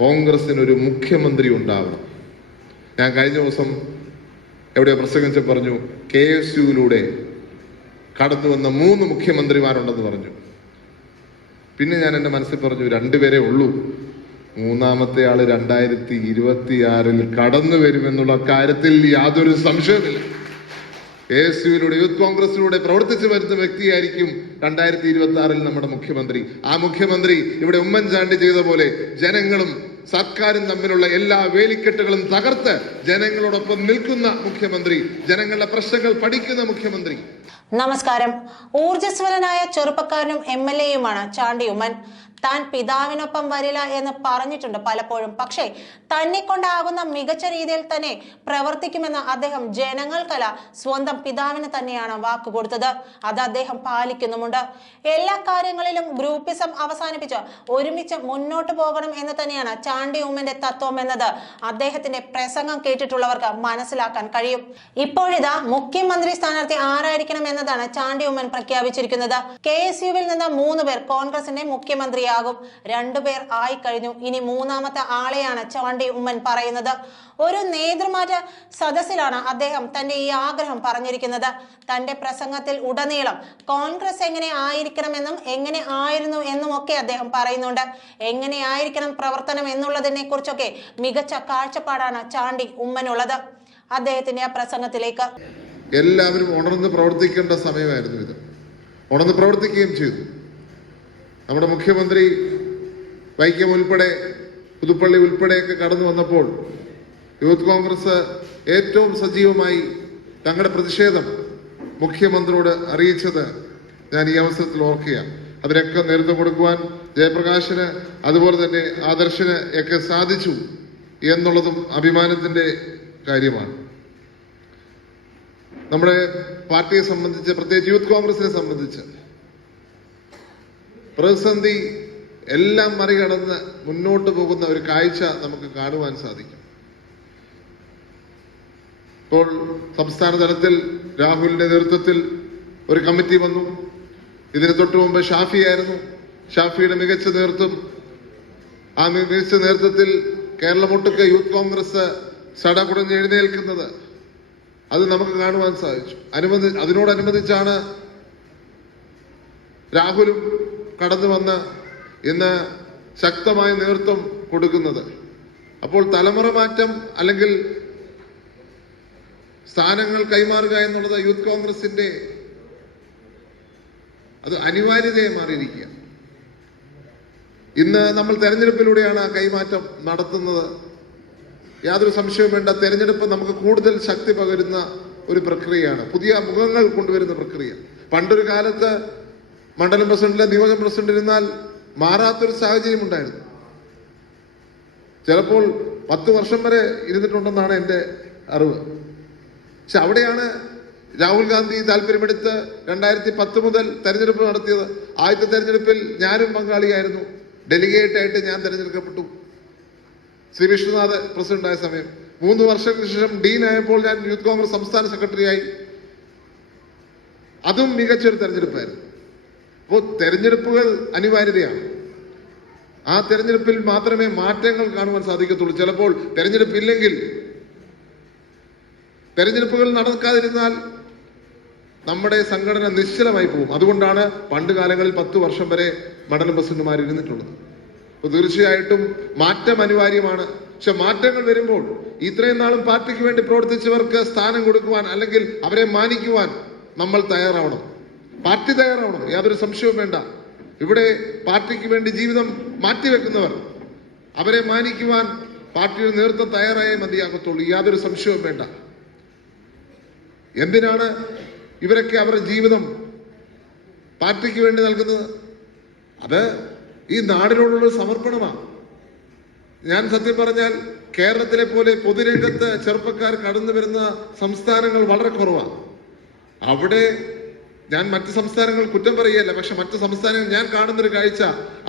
കോൺഗ്രസിനൊരു മുഖ്യമന്ത്രി ഉണ്ടാവണം. ഞാൻ കഴിഞ്ഞ ദിവസം എവിടെയോ പ്രസംഗിച്ച് പറഞ്ഞു, KSUവിലൂടെ കടന്നു വന്ന 3 മുഖ്യമന്ത്രിമാരുണ്ടെന്ന് പറഞ്ഞു. പിന്നെ ഞാൻ എൻ്റെ മനസ്സിൽ പറഞ്ഞു, 2 പേരേ ഉള്ളൂ. മൂന്നാമത്തെ ആള് 2026 കടന്നു വരുമെന്നുള്ള കാര്യത്തിൽ യാതൊരു സംശയമില്ല. KSUവിലൂടെ യൂത്ത് കോൺഗ്രസിലൂടെ പ്രവർത്തിച്ചു വരുന്ന വ്യക്തിയായിരിക്കും 2026 നമ്മുടെ മുഖ്യമന്ത്രി. ആ മുഖ്യമന്ത്രി ഇവിടെ ഉമ്മൻചാണ്ടി ചെയ്ത പോലെ ജനങ്ങളും സർക്കാരും തമ്മിലുള്ള എല്ലാ വേലിക്കെട്ടുകളും തകർത്ത് ജനങ്ങളോടൊപ്പം നിൽക്കുന്ന മുഖ്യമന്ത്രി, ജനങ്ങളുടെ പ്രശ്നങ്ങൾ പഠിക്കുന്ന മുഖ്യമന്ത്രി. നമസ്കാരം. ഊർജ്ജസ്വലനായ ചെറുപ്പക്കാരനും MLA-യുമാണ് ചാണ്ടി ഉമ്മൻ. താൻ പിതാവിനൊപ്പം വരില്ല എന്ന് പറഞ്ഞിട്ടുണ്ട് പലപ്പോഴും. പക്ഷേ തന്നെ കൊണ്ടാകുന്ന മികച്ച രീതിയിൽ തന്നെ പ്രവർത്തിക്കുമെന്ന് അദ്ദേഹം ജനങ്ങൾക്കല്ല, സ്വന്തം പിതാവിന് തന്നെയാണ് വാക്കുകൊടുത്തത്. അത് അദ്ദേഹം പാലിക്കുന്നുമുണ്ട്. എല്ലാ കാര്യങ്ങളിലും ഗ്രൂപ്പിസം അവസാനിപ്പിച്ച് ഒരുമിച്ച് മുന്നോട്ട് പോകണം എന്ന് തന്നെയാണ് ചാണ്ടി ഉമ്മന്റെ തത്വം എന്നത് അദ്ദേഹത്തിന്റെ പ്രസംഗം കേട്ടിട്ടുള്ളവർക്ക് മനസ്സിലാക്കാൻ കഴിയും. ഇപ്പോഴിതാ മുഖ്യമന്ത്രി സ്ഥാനാർത്ഥി ആരായിരിക്കണം എന്നതാണ് ചാണ്ടി ഉമ്മൻ പ്രഖ്യാപിച്ചിരിക്കുന്നത്. KSUവിൽ നിന്ന് 3 പേർ കോൺഗ്രസിന്റെ മുഖ്യമന്ത്രിയാകും. 2 പേർ ആയി കഴിഞ്ഞു. ഇനി 3ാമത്തെ ആളെയാണ് ചാണ്ടി ഉമ്മൻ പറയുന്നത്. ഒരു നേതൃമാറ്റ സദസ്സിലാണ് അദ്ദേഹം തന്റെ ഈ ആഗ്രഹം പറഞ്ഞിരിക്കുന്നത്. തന്റെ പ്രസംഗത്തിൽ ഉടനീളം കോൺഗ്രസ് എങ്ങനെ ആയിരിക്കണമെന്നും എങ്ങനെ ആയിരുന്നു എന്നും ഒക്കെ അദ്ദേഹം പറയുന്നുണ്ട്. എങ്ങനെ ആയിരിക്കണം പ്രവർത്തനം എന്നുള്ളതിനെ കുറിച്ചൊക്കെ മികച്ച കാഴ്ചപ്പാടാണ് ചാണ്ടി ഉമ്മനുള്ളത്. അദ്ദേഹത്തിന്റെ ആ പ്രസംഗത്തിലേക്ക് എല്ലാവരും ഉണർന്ന് പ്രവർത്തിക്കേണ്ട സമയമായിരുന്നു ഇത്. ഉണർന്ന് പ്രവർത്തിക്കുകയും ചെയ്തു. നമ്മുടെ മുഖ്യമന്ത്രി വൈക്കം ഉൾപ്പെടെ പുതുപ്പള്ളി ഉൾപ്പെടെയൊക്കെ കടന്നു വന്നപ്പോൾ യൂത്ത് കോൺഗ്രസ് ഏറ്റവും സജീവമായി തങ്ങളുടെ പ്രതിഷേധം മുഖ്യമന്ത്രിയോട് അറിയിച്ചത് ഞാൻ ഈ അവസരത്തിൽ ഓർക്കുകയാണ്. അതിനൊക്കെ നേതൃത്വം കൊടുക്കുവാൻ ജയപ്രകാശിന് അതുപോലെ തന്നെ ആദർശിന് ഒക്കെ സാധിച്ചു എന്നുള്ളതും അഭിമാനത്തിന്റെ കാര്യമാണ്. നമ്മുടെ പാർട്ടിയെ സംബന്ധിച്ച്, പ്രത്യേകിച്ച് യൂത്ത് കോൺഗ്രസിനെ സംബന്ധിച്ച് പ്രതിസന്ധി എല്ലാം മറികടന്ന് മുന്നോട്ട് പോകുന്ന ഒരു കാഴ്ച നമുക്ക് കാണുവാൻ സാധിക്കും. ഇപ്പോൾ സംസ്ഥാന തലത്തിൽ രാഹുലിന്റെ നേതൃത്വത്തിൽ ഒരു കമ്മിറ്റി വന്നു. ഇതിന് തൊട്ടു മുമ്പ് ഷാഫി ആയിരുന്നു. ഷാഫിയുടെ മികച്ച നേതൃത്വം. ആ മികച്ച നേതൃത്വത്തിൽ കേരളമൊട്ടുക്ക് യൂത്ത് കോൺഗ്രസ് സടകുടഞ്ഞ് എഴുന്നേൽക്കുന്നത് അത് നമുക്ക് കാണുവാൻ സാധിച്ചു. അതിനോടനുബന്ധിച്ചാണ് രാഹുലും കടന്നു വന്ന് ഇന്ന് ശക്തമായ നേതൃത്വം കൊടുക്കുന്നത്. അപ്പോൾ തലമുറ മാറ്റം അല്ലെങ്കിൽ സ്ഥാനങ്ങൾ കൈമാറുക എന്നുള്ളത് യൂത്ത് കോൺഗ്രസിന്റെ അത് അനിവാര്യതയായി മാറിയിരിക്കുക. ഇന്ന് നമ്മൾ തെരഞ്ഞെടുപ്പിലൂടെയാണ് ആ കൈമാറ്റം നടത്തുന്നത്. യാതൊരു സംശയവും വേണ്ട. തെരഞ്ഞെടുപ്പ് നമുക്ക് കൂടുതൽ ശക്തി പകരുന്ന ഒരു പ്രക്രിയയാണ്. പുതിയ മുഖങ്ങൾ കൊണ്ടുവരുന്ന പ്രക്രിയ. പണ്ടൊരു കാലത്ത് മണ്ഡലം പ്രസിഡന്റിലെ നിയോജക പ്രസിഡന്റ് ഇരുന്നാൽ മാറാത്തൊരു സാഹചര്യം ഉണ്ടായിരുന്നു. ചിലപ്പോൾ 10 വർഷം വരെ ഇരുന്നിട്ടുണ്ടെന്നാണ് എൻ്റെ അറിവ്. പക്ഷെ അവിടെയാണ് രാഹുൽ ഗാന്ധി താല്പര്യമെടുത്ത് 2010 മുതൽ തെരഞ്ഞെടുപ്പ് നടത്തിയത്. ആദ്യത്തെ തെരഞ്ഞെടുപ്പിൽ ഞാനും പങ്കാളിയായിരുന്നു. ഡെലിഗേറ്റ് ആയിട്ട് ഞാൻ തെരഞ്ഞെടുക്കപ്പെട്ടു. ശ്രീ വിഷ്ണുനാഥ് പ്രസിഡന്റായ സമയം 3 വർഷത്തിന് ശേഷം ഡീൻ ആയപ്പോൾ ഞാൻ യൂത്ത് കോൺഗ്രസ് സംസ്ഥാന സെക്രട്ടറിയായി. അതും മികച്ചൊരു തെരഞ്ഞെടുപ്പായിരുന്നു. അപ്പോൾ തെരഞ്ഞെടുപ്പുകൾ അനിവാര്യതയാണ്. ആ തെരഞ്ഞെടുപ്പിൽ മാത്രമേ മാറ്റങ്ങൾ കാണുവാൻ സാധിക്കത്തുള്ളൂ. ചിലപ്പോൾ തെരഞ്ഞെടുപ്പുകൾ നടക്കാതിരുന്നാൽ നമ്മുടെ സംഘടന നിശ്ചലമായി പോകും. അതുകൊണ്ടാണ് പണ്ട് കാലങ്ങളിൽ 10 വർഷം വരെ മണ്ഡലം പ്രസിഡന്റുമാർ ഇരുന്നിട്ടുള്ളത്. അപ്പോൾ തീർച്ചയായിട്ടും മാറ്റം അനിവാര്യമാണ്. പക്ഷെ മാറ്റങ്ങൾ വരുമ്പോൾ ഇത്രയും നാളും പാർട്ടിക്ക് വേണ്ടി പ്രവർത്തിച്ചവർക്ക് സ്ഥാനം കൊടുക്കുവാൻ അല്ലെങ്കിൽ അവരെ മാനിക്കുവാൻ നമ്മൾ തയ്യാറാവണം. പാർട്ടി തയ്യാറാവണം. യാതൊരു സംശയവും വേണ്ട. ഇവിടെ പാർട്ടിക്ക് വേണ്ടി ജീവിതം മാറ്റിവെക്കുന്നവർ, അവരെ മാനിക്കുവാൻ പാർട്ടിയുടെ നേതൃത്വം തയ്യാറായേ മതിയാകത്തുള്ളൂ. യാതൊരു സംശയവും വേണ്ട. എന്തിനാണ് ഇവരൊക്കെ അവരുടെ ജീവിതം പാർട്ടിക്ക് വേണ്ടി നൽകുന്നത്? അത് ഈ നാടിനോടുള്ള സമർപ്പണമാണ്. ഞാൻ സത്യം പറഞ്ഞാൽ കേരളത്തിലെ പോലെ പൊതുരംഗത്ത് ചെറുപ്പക്കാർ കടന്നു വരുന്ന സംസ്ഥാനങ്ങൾ വളരെ കുറവാണ്. അവിടെ ഞാൻ മറ്റ് സംസ്ഥാനങ്ങൾ കുറ്റം പറയുകയല്ല, പക്ഷെ മറ്റ് സംസ്ഥാനങ്ങൾ ഞാൻ കാണുന്നൊരു കാഴ്ച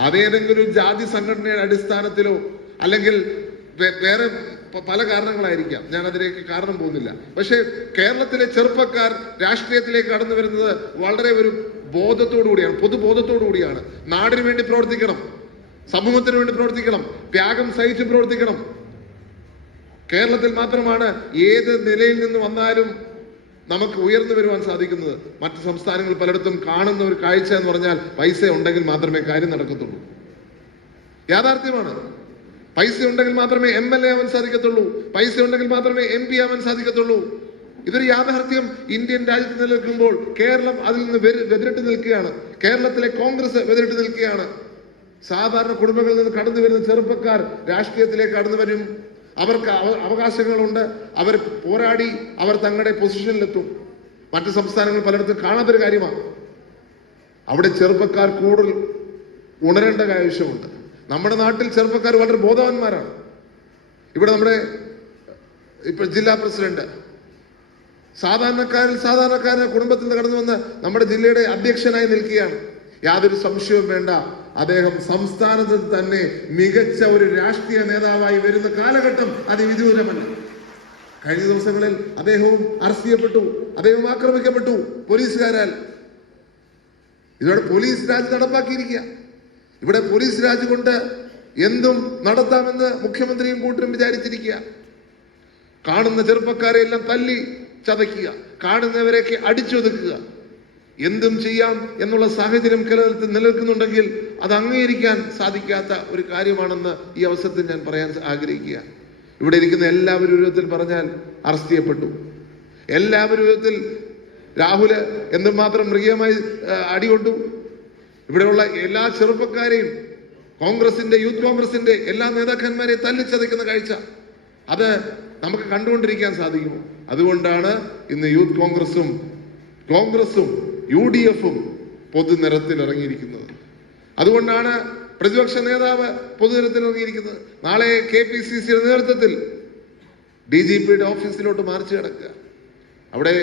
അതേതെങ്കിലും ജാതി സംഘടനയുടെ അടിസ്ഥാനത്തിലോ അല്ലെങ്കിൽ വേറെ പല കാരണങ്ങളായിരിക്കാം, ഞാൻ അതിലേക്ക് കാരണം പോകുന്നില്ല. പക്ഷെ കേരളത്തിലെ ചെറുപ്പക്കാർ രാഷ്ട്രീയത്തിലേക്ക് കടന്നു വരുന്നത് വളരെ ഒരു ബോധത്തോടു കൂടിയാണ്, പൊതുബോധത്തോടു കൂടിയാണ്. നാടിന് വേണ്ടി പ്രവർത്തിക്കണം, സമൂഹത്തിന് വേണ്ടി പ്രവർത്തിക്കണം, ത്യാഗം സഹിച്ച് പ്രവർത്തിക്കണം. കേരളത്തിൽ മാത്രമാണ് ഏത് നിലയിൽ നിന്ന് വന്നാലും നമുക്ക് ഉയർന്നു വരുവാൻ സാധിക്കുന്നത്. മറ്റ് സംസ്ഥാനങ്ങൾ പലയിടത്തും കാണുന്ന ഒരു കാഴ്ച എന്ന് പറഞ്ഞാൽ പൈസ ഉണ്ടെങ്കിൽ മാത്രമേ കാര്യം നടക്കത്തുള്ളൂ. യാഥാർത്ഥ്യമാണ്. പൈസ ഉണ്ടെങ്കിൽ മാത്രമേ MLA ആവാൻ സാധിക്കത്തുള്ളൂ, പൈസ ഉണ്ടെങ്കിൽ മാത്രമേ MP ആവാൻ സാധിക്കത്തുള്ളൂ. ഇതൊരു യാഥാർത്ഥ്യം ഇന്ത്യൻ രാജ്യത്ത് നിലനിൽക്കുമ്പോൾ കേരളം അതിൽ നിന്ന് വെതിരിട്ട് നിൽക്കുകയാണ്. കേരളത്തിലെ കോൺഗ്രസ് വെതിരിട്ട് നിൽക്കുകയാണ്. സാധാരണ കുടുംബങ്ങളിൽ നിന്ന് കടന്നു വരുന്ന ചെറുപ്പക്കാർ രാഷ്ട്രീയത്തിലേക്ക് കടന്നു വരും. അവർക്ക് അവകാശങ്ങളുണ്ട്, അവർ പോരാടി അവർ തങ്ങളുടെ പൊസിഷനിലെത്തും. മറ്റ് സംസ്ഥാനങ്ങൾ പലയിടത്തും കാണാത്തൊരു കാര്യമാണ്. അവിടെ ചെറുപ്പക്കാർ കൂടുതൽ ഉണരേണ്ട ആവശ്യമുണ്ട്. നമ്മുടെ നാട്ടിൽ ചെറുപ്പക്കാർ വളരെ ബോധവാന്മാരാണ്. ഇവിടെ നമ്മുടെ ഇപ്പൊ ജില്ലാ പ്രസിഡന്റ് സാധാരണക്കാരൻ കുടുംബത്തിൽ നിന്ന് കടന്നു വന്ന് നമ്മുടെ ജില്ലയുടെ അധ്യക്ഷനായി നിൽക്കുകയാണ്. യാതൊരു സംശയവും വേണ്ട, അദ്ദേഹം സംസ്ഥാനത്ത് തന്നെ മികച്ച ഒരു രാഷ്ട്രീയ നേതാവായി വരുന്ന കാലഘട്ടം അതിവിദൂരമല്ല. കഴിഞ്ഞ ദിവസങ്ങളിൽ അദ്ദേഹവും അറസ്റ്റ് ചെയ്യപ്പെട്ടു, അദ്ദേഹം ആക്രമിക്കപ്പെട്ടു പോലീസുകാരാൽ. ഇതോടെ പോലീസ് രാജ് നടപ്പാക്കിയിരിക്കുക. ഇവിടെ പോലീസ് രാജ് കൊണ്ട് എന്തും നടത്താമെന്ന് മുഖ്യമന്ത്രിയും കൂട്ടരും വിചാരിച്ചിരിക്കുക. കാണുന്ന ചെറുപ്പക്കാരെ എല്ലാം തല്ലി ചതയ്ക്കുക, കാണുന്നവരെയൊക്കെ അടിച്ചൊതുക്കുക, എന്തും ചെയ്യാം എന്നുള്ള സാഹചര്യം കേരളത്തിൽ നിലനിൽക്കുന്നുണ്ടെങ്കിൽ അത് അംഗീകരിക്കാൻ സാധിക്കാത്ത ഒരു കാര്യമാണെന്ന് ഈ അവസരത്തിൽ ഞാൻ പറയാൻ ആഗ്രഹിക്കുക. ഇവിടെ ഇരിക്കുന്ന എല്ലാവരും ഒരു വിധത്തിൽ പറഞ്ഞാൽ അറസ്റ്റ് ചെയ്യപ്പെട്ടു. എല്ലാവരും വിധത്തിൽ രാഹുല് എന്തുമാത്രം മൃഗീയമായി അടികൊണ്ടു. ഇവിടെയുള്ള എല്ലാ ചെറുപ്പക്കാരെയും കോൺഗ്രസിന്റെ, യൂത്ത് കോൺഗ്രസിന്റെ എല്ലാ നേതാക്കന്മാരെയും തല്ലിച്ചതയ്ക്കുന്ന കാഴ്ച അത് നമുക്ക് കണ്ടുകൊണ്ടിരിക്കാൻ സാധിക്കുമോ? അതുകൊണ്ടാണ് ഇന്ന് യൂത്ത് കോൺഗ്രസും UDF-ഉം പൊതുനിരത്തിൽ ഇറങ്ങിയിരിക്കുന്നത്. അതുകൊണ്ടാണ് പ്രതിപക്ഷ നേതാവ് പൊതുനിരത്തിൽ ഇറങ്ങിയിരിക്കുന്നത്. നാളെ KPCC നേതൃത്വത്തിൽ DGPയുടെ ഓഫീസിലോട്ട് മാർച്ച് കിടക്കുക. അവിടെ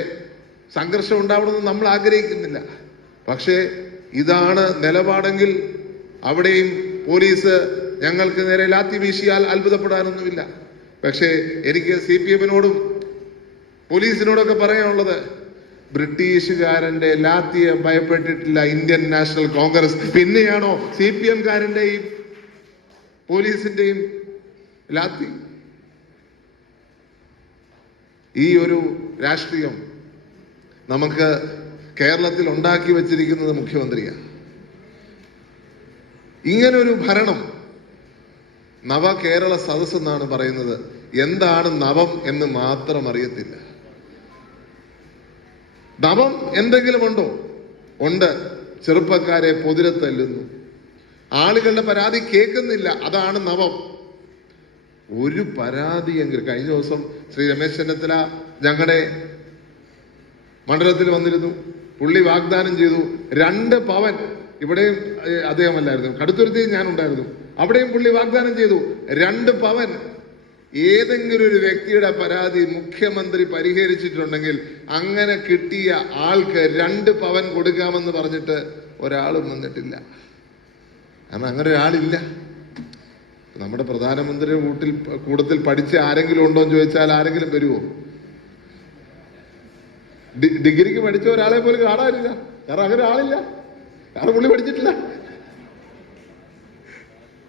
സംഘർഷം ഉണ്ടാവണമെന്ന് നമ്മൾ ആഗ്രഹിക്കുന്നില്ല. പക്ഷേ ഇതാണ് നിലപാടെങ്കിൽ അവിടെയും പോലീസ് ഞങ്ങൾക്ക് നേരെ ലാത്തി വീശിയാൽ അത്ഭുതപ്പെടാനൊന്നുമില്ല. പക്ഷേ എനിക്ക് CPM-നോടും പോലീസിനോടൊക്കെ പറയാനുള്ളത്, ബ്രിട്ടീഷുകാരന്റെ ലാത്തിയെ ഭയപ്പെട്ടിട്ടില്ല ഇന്ത്യൻ നാഷണൽ കോൺഗ്രസ്. പിന്നെയാണോ CPM-കാരന്റെയും പോലീസിന്റെയും ലാത്തി? ഈ ഒരു രാഷ്ട്രീയം നമുക്ക് കേരളത്തിൽ ഉണ്ടാക്കി വെച്ചിരിക്കുന്നത് മുഖ്യമന്ത്രിയാണ്. ഇങ്ങനൊരു ഭരണം നവകേരള സദസ് എന്നാണ് പറയുന്നത്. എന്താണ് നവം എന്ന് മാത്രം അറിയത്തില്ല. നവം എന്തെങ്കിലും ഉണ്ടോ? ഉണ്ട്. ചെറുപ്പക്കാരെ പൊതിരത്തല്ലുന്നു, ആളുകളുടെ പരാതി കേൾക്കുന്നില്ല, അതാണ് നവം. ഒരു പരാതിയെങ്കിലും കഴിഞ്ഞ ദിവസം ശ്രീ രമേശ് ചെന്നിത്തല ഞങ്ങളുടെ മണ്ഡലത്തിൽ വന്നിരുന്നു. പുള്ളി വാഗ്ദാനം ചെയ്തു 2 പവൻ. ഇവിടെയും അദ്ദേഹമല്ലായിരുന്നു, കടുത്തുരുത്തി ഞാൻ ഉണ്ടായിരുന്നു. അവിടെയും പുള്ളി വാഗ്ദാനം ചെയ്തു 2 പവൻ. ഏതെങ്കിലും ഒരു വ്യക്തിയുടെ പരാതി മുഖ്യമന്ത്രി പരിഹരിച്ചിട്ടുണ്ടെങ്കിൽ അങ്ങനെ കിട്ടിയ ആൾക്ക് 2 പവൻ കൊടുക്കാമെന്ന് പറഞ്ഞിട്ട് ഒരാളും വന്നിട്ടില്ല. കാരണം അങ്ങനെ ഒരാളില്ല. നമ്മുടെ പ്രധാനമന്ത്രി കൂട്ടത്തിൽ പഠിച്ച ആരെങ്കിലും ഉണ്ടോ എന്ന് ചോദിച്ചാൽ ആരെങ്കിലും വരുമോ? ഡിഗ്രിക്ക് പഠിച്ച ഒരാളെ പോലും കാണാനില്ല. കാരണം അങ്ങനെ ആളില്ല, കാരണം പുള്ളി പഠിച്ചിട്ടില്ല.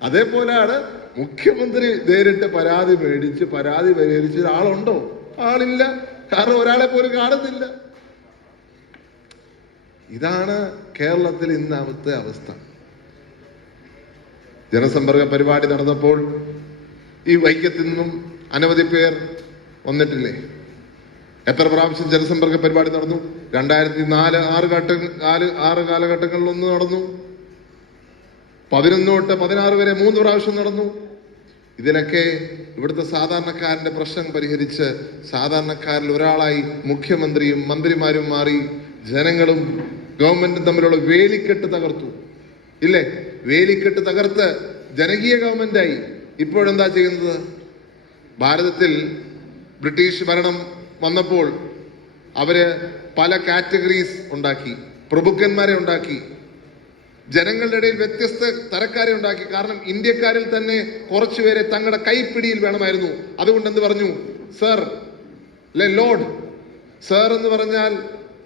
അതേപോലെയാണ് മുഖ്യമന്ത്രി നേരിട്ട് പരാതി മേടിച്ച് പരാതി പരിഹരിച്ച ഒരാളുണ്ടോ? ആളില്ല, കാരണം ഒരാളെ പോലും കാണുന്നില്ല. ഇതാണ് കേരളത്തിൽ ഇന്നത്തെ അവസ്ഥ. ജനസമ്പർക്ക പരിപാടി നടന്നപ്പോൾ ഈ വൈക്കത്തിൽ നിന്നും അനവധി പേർ വന്നിട്ടില്ലേ? എത്ര പ്രാവശ്യം ജനസമ്പർക്ക പരിപാടി നടന്നു? 2004-6 കാലഘട്ടങ്ങളിൽ ഒന്ന് നടന്നു. 11 തൊട്ട് 16 വരെ 3 പ്രാവശ്യം നടന്നു. ഇതിലൊക്കെ ഇവിടുത്തെ സാധാരണക്കാരന്റെ പ്രശ്നം പരിഹരിച്ച് സാധാരണക്കാരിൽ ഒരാളായി മുഖ്യമന്ത്രിയും മന്ത്രിമാരും മാറി ജനങ്ങളും ഗവൺമെന്റും തമ്മിലുള്ള വേലിക്കെട്ട് തകർത്തു. ഇല്ലേ? വേലിക്കെട്ട് തകർത്ത് ജനകീയ ഗവൺമെന്റായി. ഇപ്പോഴെന്താ ചെയ്യുന്നത്? ഭാരതത്തിൽ ബ്രിട്ടീഷ് ഭരണം വന്നപ്പോൾ അവര് പല കാറ്റഗറീസ് ഉണ്ടാക്കി, പ്രഭുക്കന്മാരെ ഉണ്ടാക്കി, ജനങ്ങളുടെ ഇടയിൽ വ്യത്യസ്ത തരക്കാരെ ഉണ്ടാക്കി. കാരണം ഇന്ത്യക്കാരിൽ തന്നെ കുറച്ചുപേരെ തങ്ങളുടെ കൈപ്പിടിയിൽ വേണമായിരുന്നു. അതുകൊണ്ട് എന്ത് പറഞ്ഞു? സർ, അല്ലെ ലോർഡ്. സർ എന്ന് പറഞ്ഞാൽ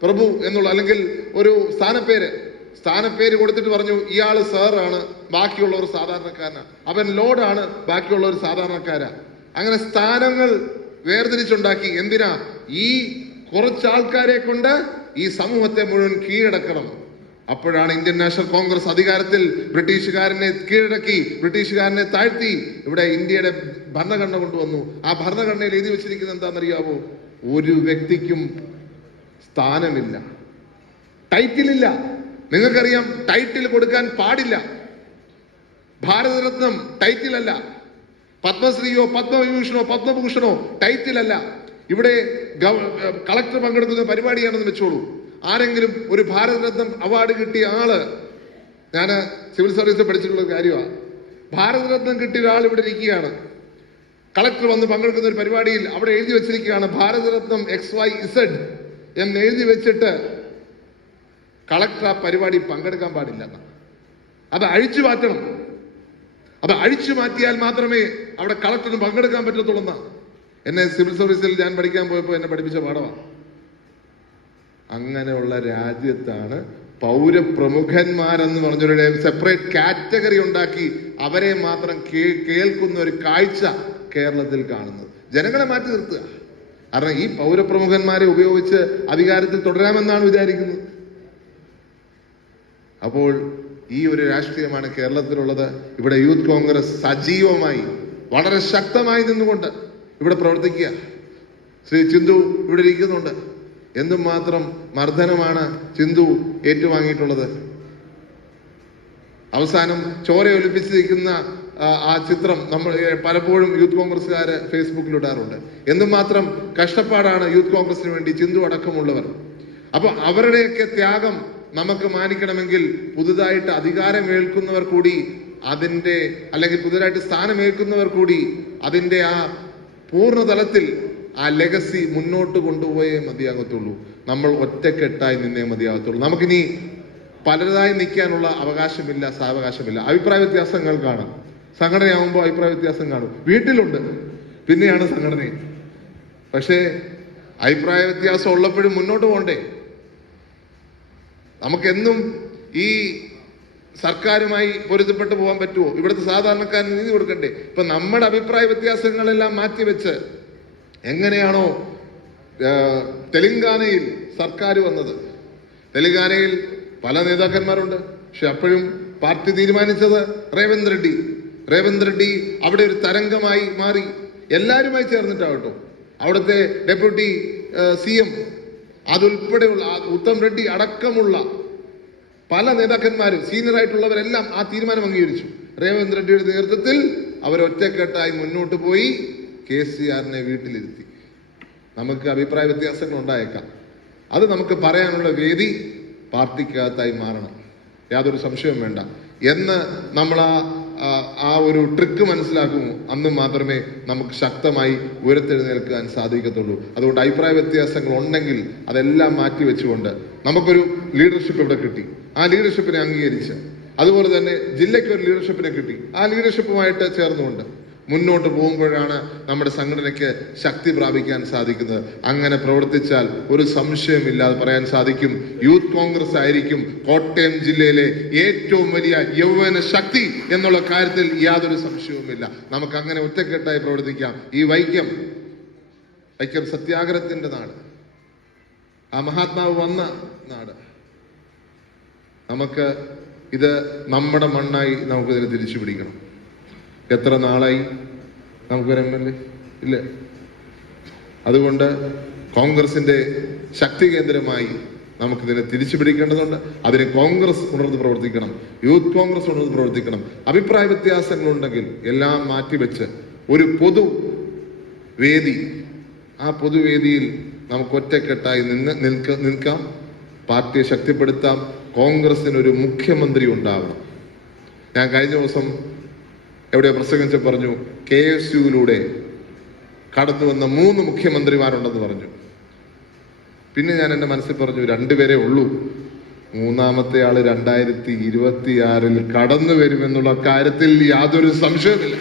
പ്രഭു എന്നുള്ള, അല്ലെങ്കിൽ ഒരു സ്ഥാനപ്പേര്. സ്ഥാനപ്പേര് കൊടുത്തിട്ട് പറഞ്ഞു ഇയാള് സാറാണ്, ബാക്കിയുള്ളവർ സാധാരണക്കാരനാണ്, അവൻ ലോഡാണ്, ബാക്കിയുള്ളവർ സാധാരണക്കാരാ. അങ്ങനെ സ്ഥാനങ്ങൾ വേർതിരിച്ചുണ്ടാക്കി. എന്തിനാ? ഈ കുറച്ചാൾക്കാരെ കൊണ്ട് ഈ സമൂഹത്തെ മുഴുവൻ കീഴടക്കണം. അപ്പോഴാണ് ഇന്ത്യൻ നാഷണൽ കോൺഗ്രസ് അധികാരത്തിൽ ബ്രിട്ടീഷുകാരനെ കീഴടക്കി, ബ്രിട്ടീഷുകാരനെ താഴ്ത്തി ഇവിടെ ഇന്ത്യയുടെ ഭരണഘടന കൊണ്ടുവന്നു. ആ ഭരണഘടനയിൽ എഴുതി വെച്ചിരിക്കുന്നത് എന്താണെന്നറിയാവോ? ഒരു വ്യക്തിക്കും സ്ഥാനമില്ല, ടൈറ്റിലില്ല. നിങ്ങൾക്കറിയാം, ടൈറ്റിൽ കൊടുക്കാൻ പാടില്ല. ഭാരതരത്നം ടൈറ്റിലല്ല, പത്മശ്രീയോ പത്മവിഭൂഷണോ പത്മഭൂഷണോ ടൈറ്റിലല്ല. ഇവിടെ കളക്ടർ പങ്കെടുക്കുന്ന പരിപാടിയാണെന്ന് വെച്ചോളൂ. ആരെങ്കിലും ഒരു ഭാരതരത്നം അവാർഡ് കിട്ടിയ ആള്, ഞാൻ സിവിൽ സർവീസിൽ പഠിച്ചിട്ടുള്ള കാര്യമാണ്, ഭാരതരത്നം കിട്ടിയ ഒരാൾ ഇവിടെ ഇരിക്കുകയാണ്. കളക്ടർ വന്ന് പങ്കെടുക്കുന്ന ഒരു പരിപാടിയിൽ അവിടെ എഴുതി വെച്ചിരിക്കുകയാണ് ഭാരതരത്നം XYZ എന്ന് എഴുതി വെച്ചിട്ട് കളക്ടർ ആ പരിപാടി പങ്കെടുക്കാൻ പാടില്ല. അത് അഴിച്ചു മാറ്റണം. അത് അഴിച്ചു മാറ്റിയാൽ മാത്രമേ അവിടെ കളക്ടറിന് പങ്കെടുക്കാൻ പറ്റത്തുള്ളൂ എന്നാ എന്നെ സിവിൽ സർവീസിൽ ഞാൻ പഠിക്കാൻ പോയപ്പോൾ എന്നെ പഠിപ്പിച്ച പാഠമാണ്. അങ്ങനെയുള്ള രാജ്യത്താണ് പൗരപ്രമുഖന്മാരെന്ന് പറഞ്ഞൊരു സെപ്പറേറ്റ് കാറ്റഗറി ഉണ്ടാക്കി അവരെ മാത്രം കേൾക്കുന്ന ഒരു കാഴ്ച കേരളത്തിൽ കാണുന്നത്. ജനങ്ങളെ മാറ്റി നിർത്തുക. കാരണം ഈ പൗരപ്രമുഖന്മാരെ ഉപയോഗിച്ച് അധികാരത്തിൽ തുടരാമെന്നാണ് വിചാരിക്കുന്നത്. അപ്പോൾ ഈ ഒരു രാഷ്ട്രീയമാണ് കേരളത്തിലുള്ളത്. ഇവിടെ യൂത്ത് കോൺഗ്രസ് സജീവമായി വളരെ ശക്തമായി നിന്നുകൊണ്ട് ഇവിടെ പ്രവർത്തിക്കുക. ശ്രീ ചിന്തു ഇവിടെ ഇരിക്കുന്നുണ്ട്. എന്തുമാത്രം മർദ്ദനമാണ് ചിന്തു ഏറ്റുവാങ്ങിയിട്ടുള്ളത്. അവസാനം ചോര ഒലിപ്പിച്ചിരിക്കുന്ന ആ ചിത്രം നമ്മൾ പലപ്പോഴും യൂത്ത് കോൺഗ്രസ്സുകാര് ഫേസ്ബുക്കിൽ ഇടാറുണ്ട്. എന്തുമാത്രം കഷ്ടപ്പാടാണ് യൂത്ത് കോൺഗ്രസിന് വേണ്ടി ചിന്തു അടക്കമുള്ളവർ. അപ്പൊ അവരുടെയൊക്കെ ത്യാഗം നമുക്ക് മാനിക്കണമെങ്കിൽ പുതുതായിട്ട് അധികാരമേൽക്കുന്നവർ കൂടി അതിന്റെ, അല്ലെങ്കിൽ പുതുതായിട്ട് സ്ഥാനമേൽക്കുന്നവർ കൂടി അതിന്റെ ആ പൂർണ്ണതലത്തിൽ ആ ലെഗസി മുന്നോട്ട് കൊണ്ടുപോയേ മതിയാകത്തുള്ളൂ. നമ്മൾ ഒറ്റക്കെട്ടായി നിന്നേ മതിയാകത്തുള്ളൂ. നമുക്കിനി പലതായി നിൽക്കാനുള്ള അവകാശമില്ല, സാവകാശമില്ല. അഭിപ്രായ വ്യത്യാസങ്ങൾ കാണാം. സംഘടനയാവുമ്പോൾ അഭിപ്രായ വ്യത്യാസം കാണും. വീട്ടിലുണ്ട്, പിന്നെയാണ് സംഘടനയിൽ. പക്ഷേ അഭിപ്രായ വ്യത്യാസം ഉള്ളപ്പോഴും മുന്നോട്ട് പോകണ്ടേ? നമുക്കെന്നും ഈ സർക്കാരുമായി പൊരുത്തപ്പെട്ടു പോകാൻ പറ്റുമോ? ഇവിടുത്തെ സാധാരണക്കാരന് നീതി കൊടുക്കണ്ടേ? ഇപ്പൊ നമ്മുടെ അഭിപ്രായ വ്യത്യാസങ്ങളെല്ലാം മാറ്റിവെച്ച് എങ്ങനെയാണോ തെലങ്കാനയിൽ സർക്കാർ വന്നത്, തെലങ്കാനയിൽ പല നേതാക്കന്മാരുണ്ട്, പക്ഷെ അപ്പോഴും പാർട്ടി തീരുമാനിച്ചത് റേവന്ത് റെഡ്ഡി അവിടെ ഒരു തരംഗമായി മാറി. എല്ലാവരുമായി ചേർന്നിട്ടാവട്ടോ. അവിടുത്തെ ഡെപ്യൂട്ടി CM അതുൾപ്പെടെയുള്ള ഉത്തം റെഡ്ഡി അടക്കമുള്ള പല നേതാക്കന്മാരും സീനിയറായിട്ടുള്ളവരെല്ലാം ആ തീരുമാനം അംഗീകരിച്ചു. റേവന്ത് റെഡ്ഡിയുടെ നേതൃത്വത്തിൽ അവർ ഒറ്റക്കെട്ടായി മുന്നോട്ട് പോയി KCRനെ വീട്ടിലിരുത്തി. നമുക്ക് അഭിപ്രായ വ്യത്യാസങ്ങൾ ഉണ്ടായേക്കാം, അത് നമുക്ക് പറയാനുള്ള വേദി പാർട്ടിക്കകത്തായി മാറണം, യാതൊരു സംശയവും വേണ്ട എന്ന് നമ്മൾ ആ ഒരു ട്രിക്ക് മനസ്സിലാക്കുമോ അന്ന് മാത്രമേ നമുക്ക് ശക്തമായി ഉയർത്തെഴുന്നേൽക്കാൻ സാധിക്കത്തുള്ളൂ. അതുകൊണ്ട് അഭിപ്രായ വ്യത്യാസങ്ങൾ ഉണ്ടെങ്കിൽ അതെല്ലാം മാറ്റി വെച്ചുകൊണ്ട് നമുക്കൊരു ലീഡർഷിപ്പ് ഇവിടെ കിട്ടി. ആ ലീഡർഷിപ്പിനെ അംഗീകരിച്ച്, അതുപോലെ തന്നെ ജില്ലയ്ക്ക് ഒരു ലീഡർഷിപ്പിനെ കിട്ടി. ആ ലീഡർഷിപ്പുമായിട്ട് ചേർന്നുകൊണ്ട് മുന്നോട്ട് പോകുമ്പോഴാണ് നമ്മുടെ സംഘടനയ്ക്ക് ശക്തി പ്രാപിക്കാൻ സാധിക്കുന്നത്. അങ്ങനെ പ്രവർത്തിച്ചാൽ ഒരു സംശയമില്ലാതെ പറയാൻ സാധിക്കും, യൂത്ത് കോൺഗ്രസ് ആയിരിക്കും കോട്ടയം ജില്ലയിലെ ഏറ്റവും വലിയ യൗവന ശക്തി എന്നുള്ള കാര്യത്തിൽ യാതൊരു സംശയവുമില്ല. നമുക്ക് അങ്ങനെ ഒറ്റക്കെട്ടായി പ്രവർത്തിക്കാം. ഈ വൈക്കം സത്യാഗ്രഹത്തിന്റെ നാട്, ആ മഹാത്മാവ് വന്ന നാട്. നമുക്ക് ഇത് നമ്മുടെ മണ്ണായി നമുക്കിതിനെ തിരിച്ചു പിടിക്കണം. എത്ര നാളായി നമുക്കൊരു MLA ഇല്ല. അതുകൊണ്ട് കോൺഗ്രസിന്റെ ശക്തി കേന്ദ്രമായി നമുക്കിതിനെ തിരിച്ചു പിടിക്കേണ്ടതുണ്ട്. അതിന് കോൺഗ്രസ് ഉണർന്ന് പ്രവർത്തിക്കണം, യൂത്ത് കോൺഗ്രസ് ഉണർന്ന് പ്രവർത്തിക്കണം. അഭിപ്രായ വ്യത്യാസങ്ങളുണ്ടെങ്കിൽ എല്ലാം മാറ്റിവെച്ച് ഒരു പൊതുവേദി, ആ പൊതുവേദിയിൽ നമുക്ക് ഒറ്റക്കെട്ടായി നിൽക്കാം, പാർട്ടിയെ ശക്തിപ്പെടുത്താം. കോൺഗ്രസിനൊരു മുഖ്യമന്ത്രി ഉണ്ടാവണം. ഞാൻ കഴിഞ്ഞ ദിവസം എവിടെ പ്രസംഗിച്ച് പറഞ്ഞു, KSUവിലൂടെ കടന്നു വന്ന 3 മുഖ്യമന്ത്രിമാരുണ്ടെന്ന് പറഞ്ഞു. പിന്നെ ഞാൻ എൻ്റെ മനസ്സിൽ പറഞ്ഞു, 2 പേരേ ഉള്ളൂ. മൂന്നാമത്തെ ആള് 2026 കടന്നു വരുമെന്നുള്ള കാര്യത്തിൽ യാതൊരു സംശയവുമില്ല.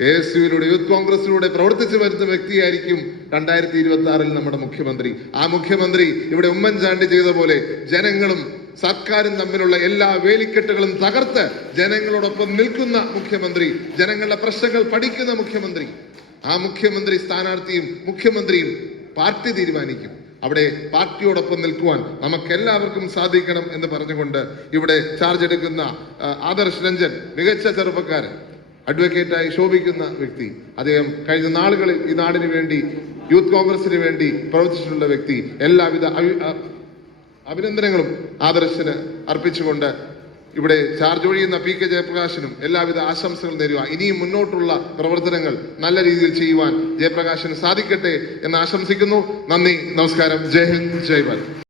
KSUവിലൂടെ യൂത്ത് കോൺഗ്രസിലൂടെ പ്രവർത്തിച്ചു വരുന്ന വ്യക്തിയായിരിക്കും 2026 നമ്മുടെ മുഖ്യമന്ത്രി. ആ മുഖ്യമന്ത്രി ഇവിടെ ഉമ്മൻചാണ്ടി ചെയ്ത പോലെ ജനങ്ങളും സർക്കാരും തമ്മിലുള്ള എല്ലാ വേലിക്കെട്ടുകളും തകർത്ത് ജനങ്ങളോടൊപ്പം നിൽക്കുന്ന മുഖ്യമന്ത്രി, ജനങ്ങളുടെ പ്രശ്നങ്ങൾ പഠിക്കുന്ന മുഖ്യമന്ത്രി. ആ മുഖ്യമന്ത്രി സ്ഥാനാർത്ഥിയും മുഖ്യമന്ത്രിയും പാർട്ടി തീരുമാനിക്കും. അവിടെ പാർട്ടിയോടൊപ്പം നിൽക്കുവാൻ നമുക്കെല്ലാവർക്കും സാധിക്കണം എന്ന് പറഞ്ഞുകൊണ്ട് ഇവിടെ ചാർജ് എടുക്കുന്ന ആദർശ് രഞ്ജൻ, മികച്ച ചെറുപ്പക്കാരൻ, അഡ്വക്കേറ്റായി ശോഭിക്കുന്ന വ്യക്തി. അദ്ദേഹം കഴിഞ്ഞ നാളുകളിൽ ഈ നാടിന് വേണ്ടി, യൂത്ത് കോൺഗ്രസിന് വേണ്ടി പ്രവർത്തിച്ചിട്ടുള്ള വ്യക്തി. എല്ലാവിധ അഭിനന്ദനങ്ങളും ആദർശിന് അർപ്പിച്ചുകൊണ്ട് ഇവിടെ ചാർജ് ഒഴിയുന്ന പി.കെ. ജയപ്രകാശിനും എല്ലാവിധ ആശംസകൾ നേരുക. ഇനിയും മുന്നോട്ടുള്ള പ്രവർത്തനങ്ങൾ നല്ല രീതിയിൽ ചെയ്യുവാൻ ജയപ്രകാശിന് സാധിക്കട്ടെ എന്ന് ആശംസിക്കുന്നു. നന്ദി, നമസ്കാരം. ജയ് ഹിന്ദ്, ജയ് ഭാരത്.